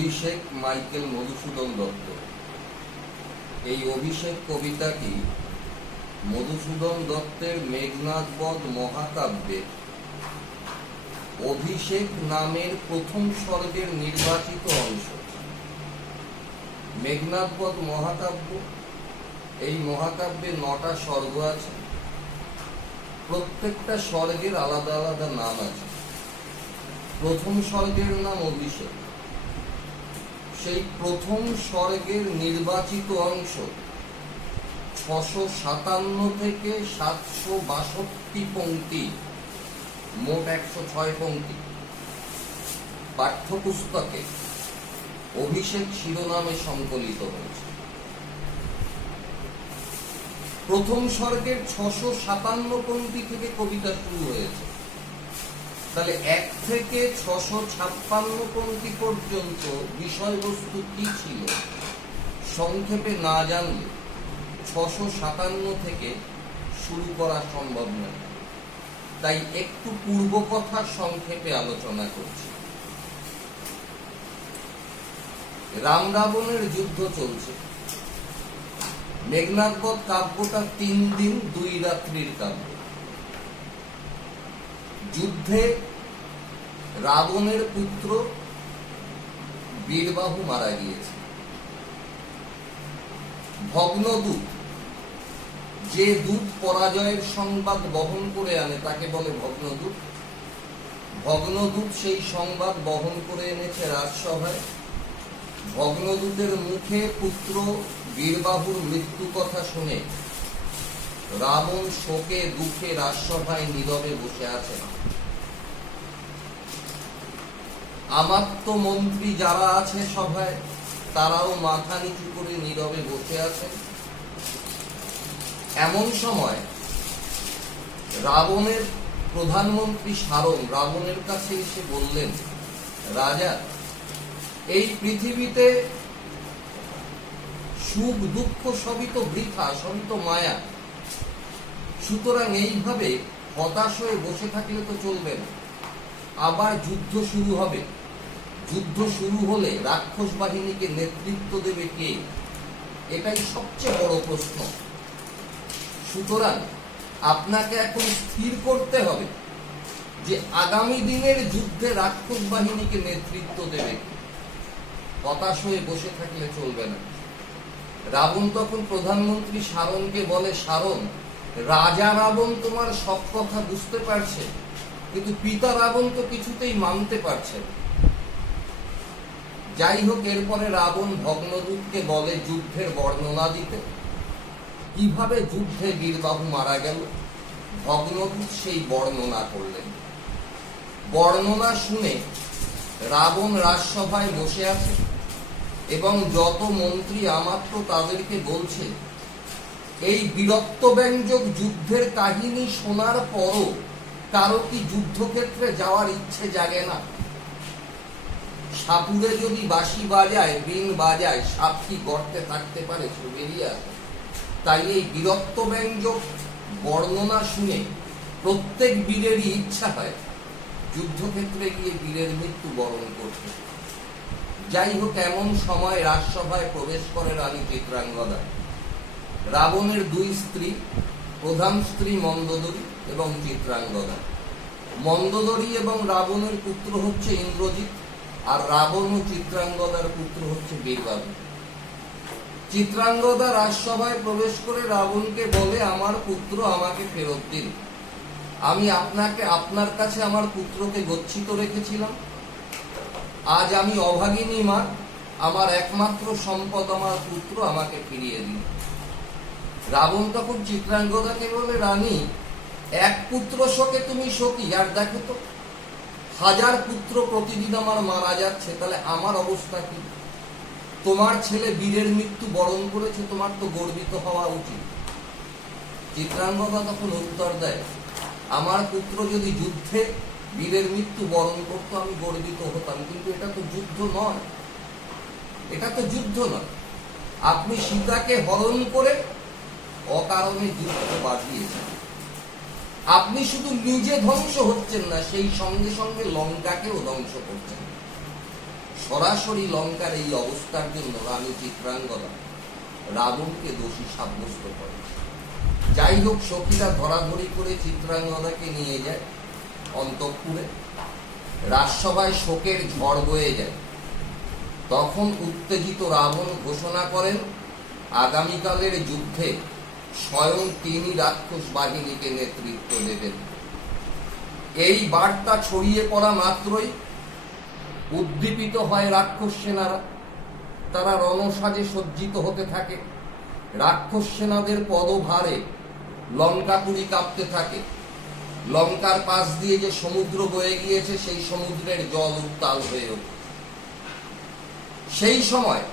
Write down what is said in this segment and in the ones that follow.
অভিষেক Michael Madhusudan Dutta. এই অভিষেক কবিতাটি মধুসূদন দত্তের মেঘনাদ বধ মহাকাব্যে অভিষেক নামের প্রথম স্বর্গের নির্বাচিত অংশ। মেঘনাদ বধ মহাকাব্য, এই মহাকাব্যে 9টা স্বর্গ আছে। প্রত্যেকটা স্বর্গের আলাদা আলাদা নাম আছে। প্রথম স্বর্গের নাম অভিষেক। সেই প্রথম স্বর্গের নির্বাচিত অংশ 657 থেকে 762 পংক্তি, মোট 106 পংক্তি পাঠ্যপুস্তকে অভিষেক শিরোনামে সংকলিত হয়েছে। প্রথম স্বর্গের 657 পংক্তি থেকে কবিতা শুরু হয়েছে। তাহলে 1 থেকে 656 পংক্তি পর্যন্ত বিষয়বস্তু কি ছিল সংক্ষেপে না জানলে 657 থেকে শুরু করা সম্ভব নয়। তাই একটু পূর্ব কথা সংক্ষেপে আলোচনা করছি। রাম রাবণের যুদ্ধ চলছে। মেঘনাদ বধ কাব্যটা 3 দিন 2 রাত্রির কাব্য। যুদ্ধে রাবণের পুত্র বীরবাহু মারা গিয়েছে। ভগ্নদূত, যে দূত পরাজয়ের সংবাদ বহন করে আনে তাকে বলে ভগ্নদূত। ভগ্নদূত সেই সংবাদ বহন করে এনেছে রাজসভায়। ভগ্নদূতের মুখে পুত্র বীরবাহুর মৃত্যু কথা শুনে রাবণ শোকে দুঃখে রাজসভায় নীরবে বসে আছেন। আমাত্য মন্ত্রী যারা আছে সভায় তারাও মাথা নিচু করে নীরবে বসে আছেন। এমন সময় রাবণের প্রধানমন্ত্রী সারং রাবণের কাছে এসে বললেন, রাজা, এই পৃথিবীতে সুখ দুঃখ সবই তো বৃথা, সবই তো মায়া। সুতরাং এইভাবে হতাশ হয়ে বসে থাকলে তো চলবে না। আবার যুদ্ধ শুরু হবে। যুদ্ধ শুরু হলে রাক্ষস বাহিনীকে নেতৃত্ব দেবে কে? এটাই সবচেয়ে বড় প্রশ্ন। সুতরাং আপনাকে এখন স্থির করতে হবে যে আগামী দিনের যুদ্ধে রাক্ষস বাহিনীকে নেতৃত্ব দেবে কে। হতাশ হয়ে বসে থাকলে চলবে না। রাবণ তখন প্রধানমন্ত্রী সারণকে বলে, সারণ, রাজা রাবণ তোমার সব কথা বুঝতে পারছে, কিন্তু পিতা রাবণ তো কিছুতেই মানতে পারছে না। যাই হোক, এরপরে রাবণ ভগ্নদূতকে বলে যুদ্ধের বর্ণনা দিতে। কিভাবে যুদ্ধে বীরবাহু মারা গেল ভগ্নদূত সেই বর্ণনা করলেন। বর্ণনা শুনে রাবণ রাজসভায় বসে আছে এবং যত মন্ত্রী আমাত্য তাদেরকে বলছে, এই বীরত্বব্যঞ্জক যুদ্ধের কাহিনী শোনার পরও কারো কি যুদ্ধক্ষেত্রে যাওয়ার ইচ্ছে জাগে না? সাপুরে যদি বাঁশি বাজায়, বীণ বাজায়, সাপ কি গর্তে থাকতে পারে? সে বেরিয়ে আসে। তাই এই বীরত্বব্যঞ্জক বর্ণনা শুনে প্রত্যেক বীরেরই ইচ্ছা হয় যুদ্ধক্ষেত্রে গিয়ে বীরের মৃত্যু বরণ করতে। যাই হোক, এমন সময় রাজসভায় প্রবেশ করে রানী চিত্রাঙ্গদা। রাবণের 2 স্ত্রী, প্রধান স্ত্রী মন্দোদরী এবং চিত্রাঙ্গদা। মন্দোদরী এবং রাবণের পুত্র হচ্ছে ইন্দ্রজিৎ, আর রাবণ ও চিত্রাঙ্গদার পুত্র হচ্ছে বীরবাহু। চিত্রাঙ্গদা রাজসভায় প্রবেশ করে রাবণকে বলে, আমার পুত্র আমাকে ফেরত দিন। আমি আপনার কাছে আমার পুত্রকে গচ্ছিত রেখেছিলাম। আজ আমি অভাগিনী মা, আমার একমাত্র সম্পদ আমার পুত্র, আমাকে ফিরিয়ে দিন। রাবণ তখন চিত্রাঙ্গদাকে বলে, রানী, এক পুত্র শোকে তুমি শোকি, আর দেখো তো 1000 পুত্র প্রতিদিন আমার মারা যাচ্ছে, তাহলে আমার অবস্থা কি? তোমার ছেলে বীরের মৃত্যু বরণ করেছে, তোমার তো গর্বিত হওয়া উচিত। চিত্রাঙ্গদা তখন উত্তর দেয়, আমার পুত্র যদি যুদ্ধে বীরের মৃত্যু বরণ করতো আমি গর্বিত হতাম, কিন্তু এটা তো যুদ্ধ নয়। এটা তো যুদ্ধ নয়। আপনি সীতাকে হরণ করে অকারণে যুদ্ধ বাঁধিয়েছেন। আপনি শুধু নিজে ধ্বংস হচ্ছেন না, সেই সঙ্গে সঙ্গে লঙ্কাকেও ধ্বংস করছেন। সরাসরি লঙ্কার এই অবস্থার জন্য রানী চিত্রাঙ্গদা রাবণকে দোষী সাব্যস্ত করে। যাই হোক, সখীরা ধরাধরি করে চিত্রাঙ্গদাকে নিয়ে যায় অন্তঃপুরে। রাজসভায় শোকের ঝড় বয়ে যায়। তখন উত্তেজিত রাবণ ঘোষণা করেন আগামীকালের যুদ্ধে স্বয়ং তিনি রাক্ষস বাহিনীকে নেতৃত্ব দেবেন। এই বার্তা ছড়িয়ে পড়া মাত্রই উদ্দীপিত হয় রাক্ষস সেনারা। তারা রণসাজে সজ্জিত হতে থাকে। রাক্ষস সেনাদের পদভারে লঙ্কাপুরী কাঁপতে থাকে। লঙ্কার পাশ দিয়ে যে সমুদ্র বয়ে গিয়েছে সেই সমুদ্রের জল উত্তাল হয়ে ওঠে। সেই সময়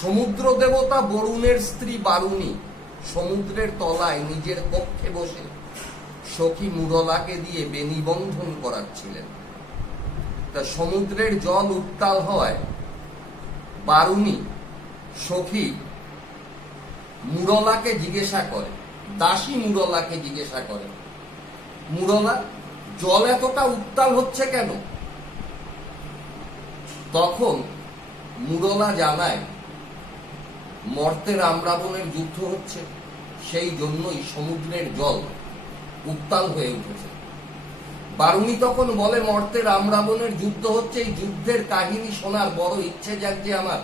সমুদ্র দেবতা বরুণের স্ত্রী বারুণী সমুদ্রের তলায় নিজের কক্ষে বসে সখী মুরলাকে দিয়ে বেনিবন্ধন করাচ্ছিলেন। তা সমুদ্রের জল উত্তাল হওয়ায় বারুণী সখী মুরলাকে জিজ্ঞাসা করে, দাসী মুরলাকে জিজ্ঞাসা করে, মুরলা, জল এতটা উত্তাল হচ্ছে কেন? তখন মুরলা জানায়, মর্তে রাম রাবণের যুদ্ধ হচ্ছে, সেই জন্যই সমুদ্রের জল উত্তাল হয়ে উঠেছে। বারুণী তখন বলে, মর্তে রাম রাবণের যুদ্ধ হচ্ছে, এই যুদ্ধের কাহিনী শোনার বড় ইচ্ছে জাগছে আমার।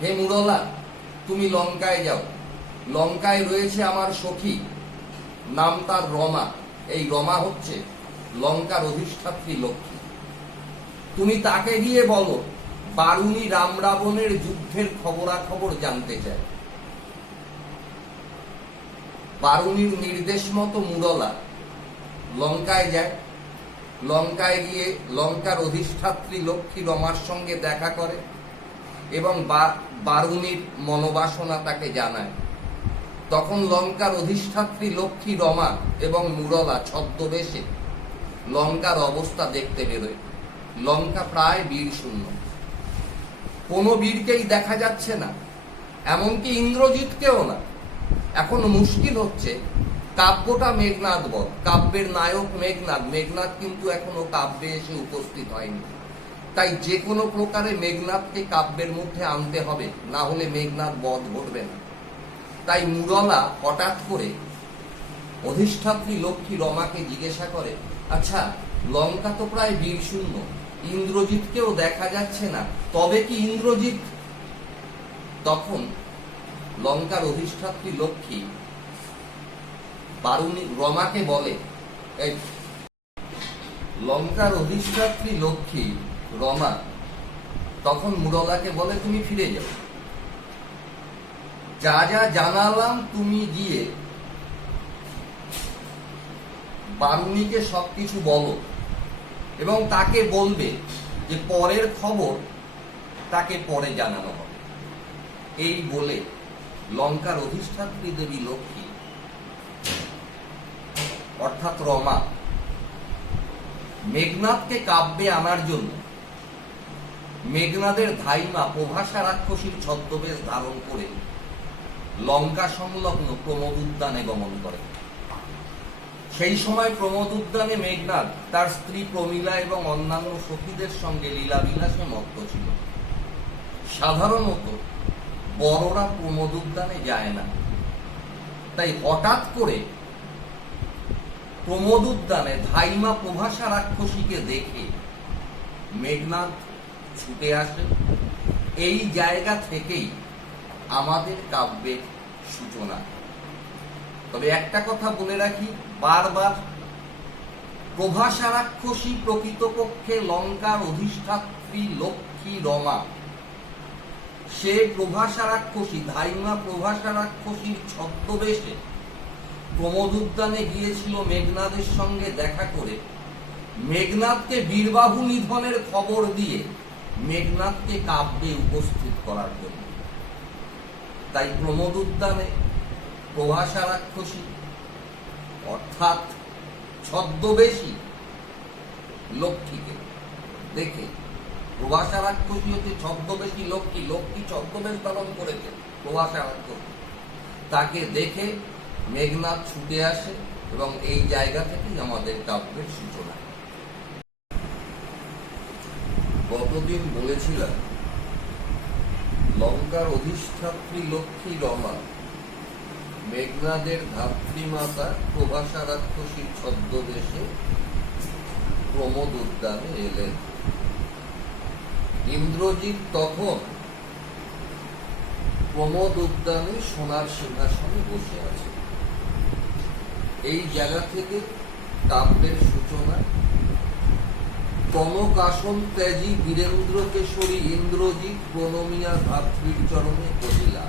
হে মুরলা, তুমি লঙ্কায় যাও। লঙ্কায় রয়েছে আমার সখী, নাম তার রমা। এই রমা হচ্ছে লঙ্কার অধিষ্ঠাত্রী লক্ষ্মী। তুমি তাকে গিয়ে বলো বারুণী রাম রাবণের যুদ্ধের খবরাখবর জানতে চায়। বারুণীর নির্দেশ মতো মুরলা লঙ্কায় যায়। লঙ্কায় গিয়ে লঙ্কার অধিষ্ঠাত্রী লক্ষ্মী রমার সঙ্গে দেখা করে এবং বারুণীর মনোবাসনা তাকে জানায়। তখন লঙ্কার অধিষ্ঠাত্রী লক্ষ্মী রমা এবং মুরলা ছদ্মবেশে লঙ্কার অবস্থা দেখতে বেরোয়। লঙ্কা প্রায় বীর শূন্য, কোনো বীরকেই দেখা যাচ্ছে না, এমনকি ইন্দ্রজিৎকেও না। এখন মুশকিল হচ্ছে, কাব্যটা মেঘনাদ বধ, কাব্যের নায়ক মেঘনাদ। মেঘনাদ কিন্তু এখনো কাব্যে এসে উপস্থিত হয়নি। তাই যে কোনো প্রকারে মেঘনাদকে কাব্যের মধ্যে আনতে হবে, না হলে মেঘনাদ বধ ঘটবে না। তাই মুরলা হঠাৎ করে অধিষ্ঠাত্রী লক্ষ্মী রমাকে জিজ্ঞাসা করে, আচ্ছা, লঙ্কা তো প্রায় বীর শূন্য, ইন্দ্রজিৎকেও দেখা যাচ্ছে না, তবে কি ইন্দ্রজিৎ? তখন লঙ্কার অধিষ্ঠাত্রী লক্ষ্মী বারুণী রমাকে বলে, লঙ্কার অধিষ্ঠাত্রী লক্ষ্মী রমা তখন মুরলাকে বলে, তুমি ফিরে যাও, যা যা জানালাম তুমি গিয়ে বারুণীকে সবকিছু বলো এবং তাকে বলবে যে পরের খবর তাকে পরে জানানো হবে। এই বলে লঙ্কার অধিষ্ঠাত্রী দেবী লক্ষ্মী অর্থাৎ রমা মেঘনাদকে কাব্যে আনার জন্য মেঘনাদের ধাইমা প্রভাষা রাক্ষসীর ছদ্মবেশ ধারণ করে লঙ্কা সংলগ্ন প্রমোদ উদ্যানে গমন করে। সেই সময় প্রমোদ উদ্যানে মেঘনাদ তার স্ত্রী প্রমীলা এবং অন্যান্য সখীদের সঙ্গে লীলাবিলাসে মত্ত ছিল। সাধারণত বড়রা প্রমোদ উদ্যানে যায় না, তাই হঠাৎ করে প্রমোদ উদ্যানে ধাইমা প্রভাষা রাক্ষসীকে দেখে মেঘনাদ ছুটে আসে। এই জায়গা থেকেই আমাদের কাব্যের সূচনা। তবে একটা কথা বলে রাখি, বারবার প্রভাষা রাক্ষসী প্রকৃতপক্ষে লঙ্কার অধিষ্ঠাত্রী লক্ষ্মী রমা। সে প্রভাষা রাক্ষসী, ধাইমা প্রভাষা রাক্ষসীর ছদ্মবেশে প্রমোদ উদ্যানে গিয়েছিল মেঘনাদের সঙ্গে দেখা করে মেঘনাদকে বীরবাহু নিধনের খবর দিয়ে মেঘনাদকে কাব্যে উপস্থিত করার জন্য। তাই প্রমোদ উদ্যানে প্রভাষা রাক্ষসী অর্থাৎ ছদ্মবেশী লক্ষ্মীকে দেখে, প্রভাষা রাক্ষসী হচ্ছে ছদ্মবেশী লক্ষ্মী, লক্ষ্মী ছদ্মবেশ ধারণ করেছে প্রভাষা রাক্ষসী, তাকে দেখে মেঘনাদ ছুটে আসে এবং এই জায়গা থেকেই আমাদের কাব্যের সূচনা। গতদিন বলেছিলাম লঙ্কার অধিষ্ঠাত্রী লক্ষ্মী রমা মেঘনাদের ধাত্রীমাতা প্রভাসা রাক্ষসীর ছদ্মবেশে প্রমোদ উদ্যানে এলেন। ইন্দ্রজিৎ তখন প্রমোদ উদ্যানে সোনার সিংহাসনে বসে আছে। এই জায়গা থেকে কাব্যের সূচনা। কনক আসন ত্যাজি বীরেন্দ্র কেশরী ইন্দ্রজিৎ প্রণমিয়া ধাত্রীর চরণে কহিলা।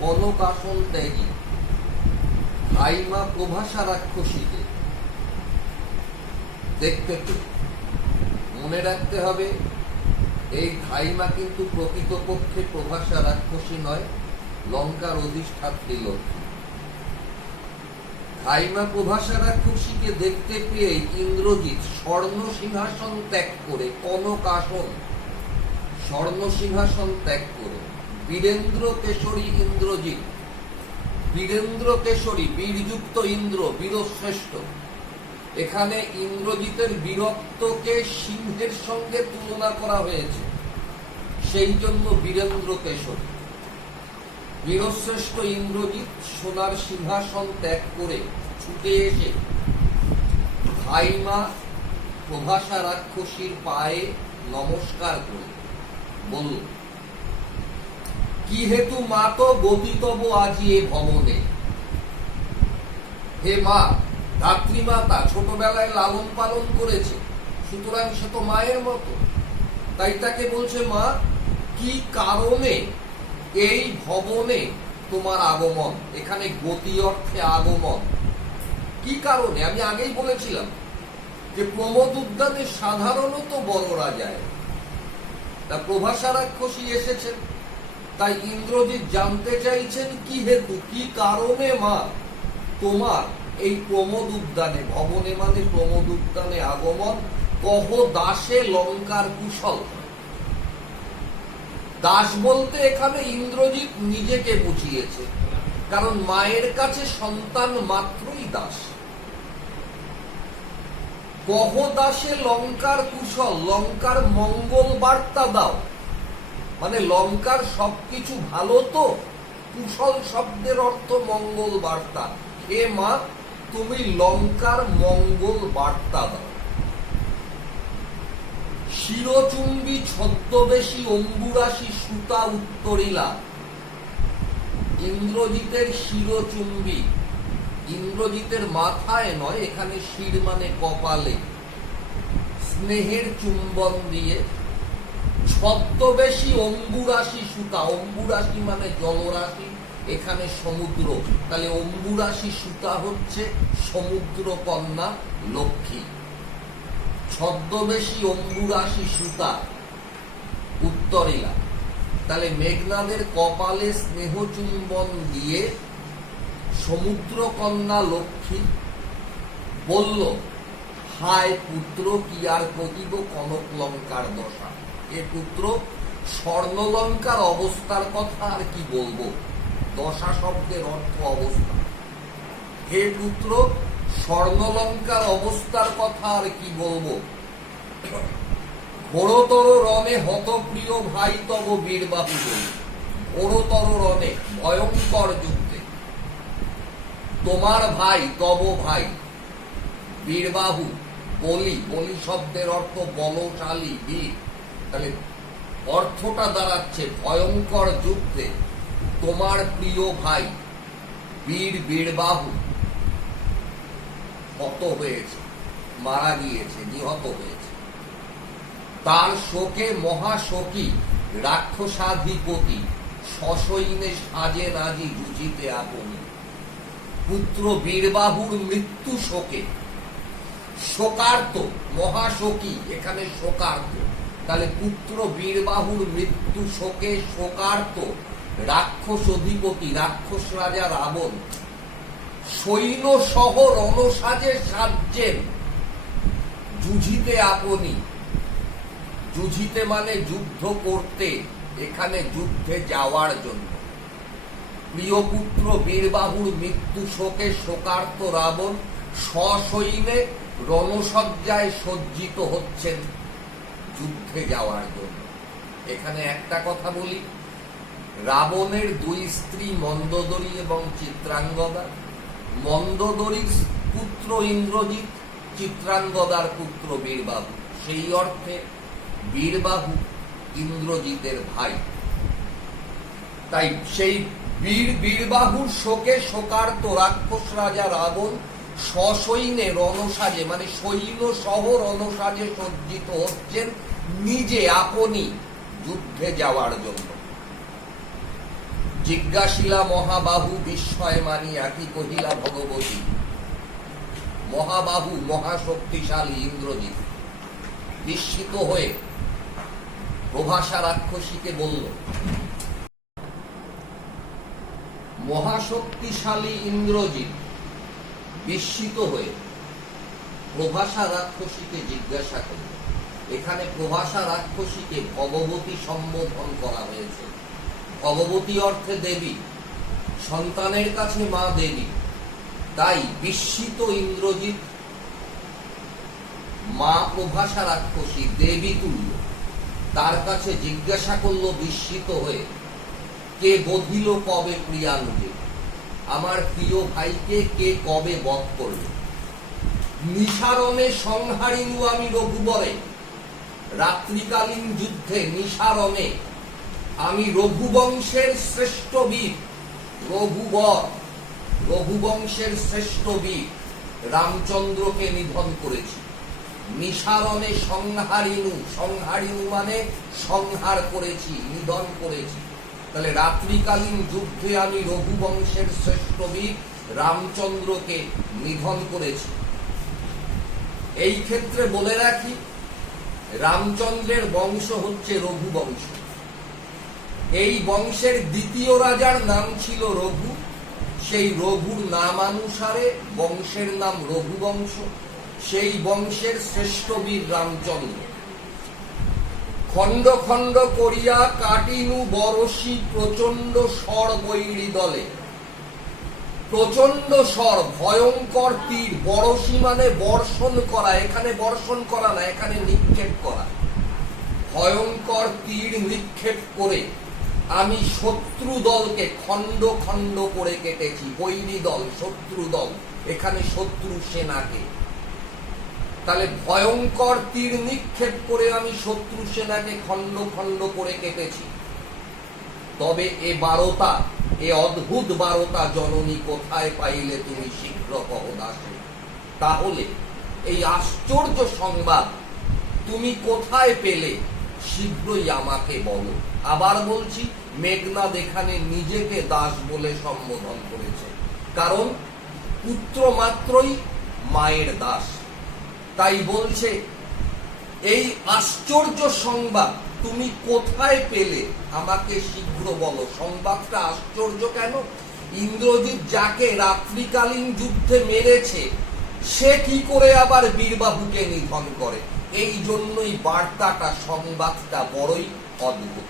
কনক আসন ত্যাজি ভাইমা প্রভাসা রাক্ষসীকে দেখতে মনে রাখতে হবে, এই ভাইমা কিন্তু প্রকৃতপক্ষে প্রভাসা রাক্ষসী নয়, লঙ্কার অধিষ্ঠাত্রী লক্ষ্মী। ভাইমা প্রভাসা রাক্ষসীকে দেখতে পেয়ে ইন্দ্রজিৎ স্বর্ণ সিংহাসন ত্যাগ করে, কনক আসন স্বর্ণ সিংহাসন ত্যাগ করে বীরেন্দ্র কেশরী ইন্দ্রজিৎ, বীরেন্দ্র কেশরী বীরযুক্ত ইন্দ্র, বীরশ্রেষ্ঠ। এখানে ইন্দ্রজিতের বীরত্বকে সিংহের সঙ্গে তুলনা করা হয়েছে, সেই জন্য বীরেন্দ্র কেশরী। বীরশ্রেষ্ঠ ইন্দ্রজিৎ সোনার সিংহাসন ত্যাগ করে ছুটে এসে ভাইমা প্রভাসা রাক্ষসীর পায়ে নমস্কার করে বলল, কি হেতু মা তো গতিতব আজি এ ভবনে। হে মা, ধাত্রীমাতা ছোটবেলায় লালন পালন করেছে, সুতরাং সে তো মায়ের মতো। তাই তাকে বলছে, মা কি কারণে এই ভবনে তোমার আগমন। এখানে গতি অর্থে আগমন। কি কারণে? আমি আগেই বলেছিলাম যে প্রমোদ উদ্যানে সাধারণত বড়রা যায়, তা প্রভাসা রাক্ষসী এসেছেন। তাই ইন্দ্রজিৎ জানতে চাইছেন কি হেতু, কি কারণে মা তোমার এই প্রমোদ উদ্যানে, ভবনে মানে প্রমোদ উদ্যানে আগমন। কহ দাসে লঙ্কার কুশল। দাস বলতে এখানে ইন্দ্রজিৎ নিজেকে বুঝিয়েছে, কারণ মায়ের কাছে সন্তান মাত্রই দাস। কহ দাসে লঙ্কার কুশল, লঙ্কার মঙ্গল বার্তা দাও, মানে লঙ্কার সবকিছু ভালো তো। কুশল শব্দের অর্থ মঙ্গল বার্তা। হে মা, তুমি লঙ্কার মঙ্গল বার্তা দাও। শিরচুম্বী ছদ্মবেশী অম্বুরাশি সুতা উত্তরিলা। ইন্দ্রজিতের শিরচুম্বী, ইন্দ্রজিতের মাথায় নয়, এখানে শির মানে কপালে, স্নেহের চুম্বন দিয়ে ছদ্মবেশী অম্বুরাশি সুতা, অম্বুরাশি মানে জলরাশি, এখানে সমুদ্র, তাহলে অম্বুরাশি সুতা হচ্ছে সমুদ্র কন্যা লক্ষ্মী। ছদ্মবেশী অম্বুরাশি সুতা উত্তরিলা, তাহলে মেঘনাদের কপালে স্নেহ চুম্বন দিয়ে সমুদ্র কন্যা লক্ষ্মী বলল, হায় পুত্র, কি আর কহিব কনক লঙ্কার দশা। এ পুত্র, স্বর্ণলঙ্কার অবস্থার কথা আর কি বলবো। দশা শব্দের অর্থ অবস্থা। হে পুত্র, স্বর্ণলঙ্কার অবস্থার কথা আর কি বলবো। ঘোরতর রণে হতপ্রিয় ভাই তব বীরবাহু। ঘোরতর রণে, ভয়ঙ্কর যুদ্ধে তোমার ভাই, তব ভাই বীরবাহু, বলি, বলি শব্দের অর্থ বলশালী, বীর। তাহলে অর্থটা দাঁড়াচ্ছে ভয়ঙ্কর যুদ্ধে তোমার প্রিয় ভাই বীর বীরবাহু হত হয়েছে, মারা গিয়েছে, নিহত হয়েছে। তার শোকে মহাশোকী রাক্ষসাধিপতি সসৈন্যে সাজে নাজি যুজিতে আপনি। পুত্র বীরবাহুর মৃত্যু শোকে, শোকার্ত, মহাশোকী এখানে শোকার্ত, তাহলে পুত্র বীরবাহুর মৃত্যু শোকে শোকার্ত রাক্ষস অধিপতি, রাক্ষস রাজা রাবণ সৈন্য সহ রণসাজে সাজ্যেন যুঝিতে আপনি। যুঝিতে মানে যুদ্ধ করতে, এখানে যুদ্ধে যাওয়ার জন্য। প্রিয় পুত্র বীরবাহুর মৃত্যু শোকে শোকার্ত রাবণ সসৈন্যে রণসজ্জায় সজ্জিত হচ্ছেন। যুদ্ধে যাওয়ার জন্য। এখানে একটা কথা বলি, রাবণের দুই স্ত্রী মন্দোদরী এবং চিত্রাঙ্গদা। মন্দোদরীর পুত্র ইন্দ্রজিৎ, চিত্রাঙ্গদার পুত্র বীরবাহু। সেই অর্থে বীরবাহু ইন্দ্রজিতের ভাই। তাই সেই বীরবাহুর শোকে শোকার্ত রাক্ষস রাজা রাবণ সসৈন্যে রণসাজে, মানে সৈন্য সহ রণসাজে সজ্জিত হচ্ছেন নিজে আপনি যুদ্ধে যাওয়ার জন্য। জিজ্ঞাসিলা মহাবাহু বিস্ময় মানিয়া কি কহিলা ভগবতী। মহাবাহু মহাশক্তিশালী ইন্দ্রজিৎ বিস্মিত হয়ে প্রভাসা রাক্ষসীকে বলল, মহাশক্তিশালী ইন্দ্রজিৎ বিস্মিত হয়ে প্রভাসা রাক্ষসীকে জিজ্ঞাসা করল। এখানে প্রভাসা রাক্ষসীকে ভগবতী সম্বোধন করা হয়েছে। ভগবতী অর্থে দেবী, সন্তানের কাছে মা দেবী। তাই বিস্মিত ইন্দ্রজিৎ মা প্রভাসা রাক্ষসী দেবী তুল্য তার কাছে জিজ্ঞাসা করল বিস্মিত হয়ে, কে বধিল কবে প্রিয়ানুকে, আমার প্রিয় ভাইকে কে কবে বধ করল। নিসারণে সংহারিনু আমি রঘুবরে, রাত্রিকালীন যুদ্ধে নিসারণে আমি রঘুবংশের শ্রেষ্ঠ বীর, রঘুবংশের শ্রেষ্ঠ বীর রামচন্দ্রকে নিধন করেছি। নিসারণে সংহারিনু মানে সংহার করেছি, নিধন করেছি। তাহলে রাত্রিকালীন যুদ্ধে আমি রঘুবংশের শ্রেষ্ঠ বীর রামচন্দ্রকে নিধন করেছি। এই ক্ষেত্রে বলে রাখি, রামচন্দ্রের বংশ হচ্ছে রঘুবংশ। এই বংশের দ্বিতীয় রাজার নাম ছিল রঘু। সেই রঘুর নামানুসারে বংশের নাম রঘুবংশ। সেই বংশের শ্রেষ্ঠ বীর রামচন্দ্র। খণ্ড খণ্ড করিয়া কাটিনু বরশি প্রচন্ড স্বর বৈরী দলে। প্রচন্ড স্বর, ভয়ঙ্কর তীর। বরশি মানে বর্ষণ করা, এখানে বর্ষণ করা না, এখানে নিক্ষেপ করা। ভয়ঙ্কর তীর নিক্ষেপ করে আমি শত্রু দলকে খণ্ড খণ্ড করে কেটেছি। বৈরী দল, শত্রু দল, এখানে শত্রু সেনাকে। তাহলে ভয়ঙ্কর তীর নিক্ষেপ করে আমি শত্রু সেনাকে খণ্ড খণ্ড করে কেটেছি। তবে এ বারতা, এ অদ্ভুত বারতা জননী কোথায় পাইলে তুমি শীঘ্র কহ দাসে। তাহলে এই আশ্চর্য সংবাদ তুমি কোথায় পেলে শীঘ্রই আমাকে বলো। আবার বলছি, মেঘনাদ এখানে নিজেকে দাস বলে সম্বোধন করেছে, কারণ পুত্র মাত্রই মায়ের দাস। তাই বলছে, এই আশ্চর্য সংবাদ তুমি কোথায় পেলে আমাকে শীঘ্র বলো। সংবাদটা আশ্চর্য কেন? ইন্দ্রজিৎ যাকে রাত্রিকালীন যুদ্ধে মেরেছে, সে কি করে আবার বীরবাহুকে নিধন করে? এই জন্যই বার্তাটা, সংবাদটা বড়ই অদ্ভুত।